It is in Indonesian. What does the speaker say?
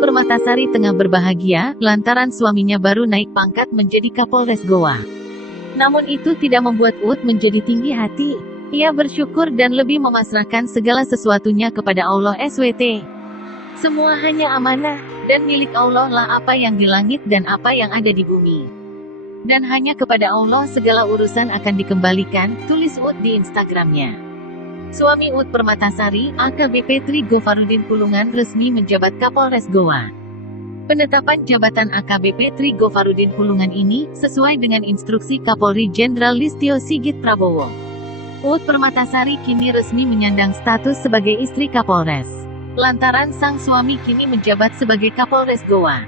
Permatasari tengah berbahagia, lantaran suaminya baru naik pangkat menjadi Kapolres Goa. Namun itu tidak membuat Ut menjadi tinggi hati. Ia bersyukur dan lebih memasrahkan segala sesuatunya kepada Allah SWT. Semua hanya amanah, dan milik Allah lah apa yang di langit dan apa yang ada di bumi. Dan hanya kepada Allah segala urusan akan dikembalikan, tulis Ut di Instagramnya. Suami Ut Permatasari, AKBP Tri Gofarudin Pulungan resmi menjabat Kapolres Goa. Penetapan jabatan AKBP Tri Gofarudin Pulungan ini, sesuai dengan instruksi Kapolri Jenderal Listio Sigit Prabowo. Ut Permatasari kini resmi menyandang status sebagai istri Kapolres. Lantaran sang suami kini menjabat sebagai Kapolres Goa.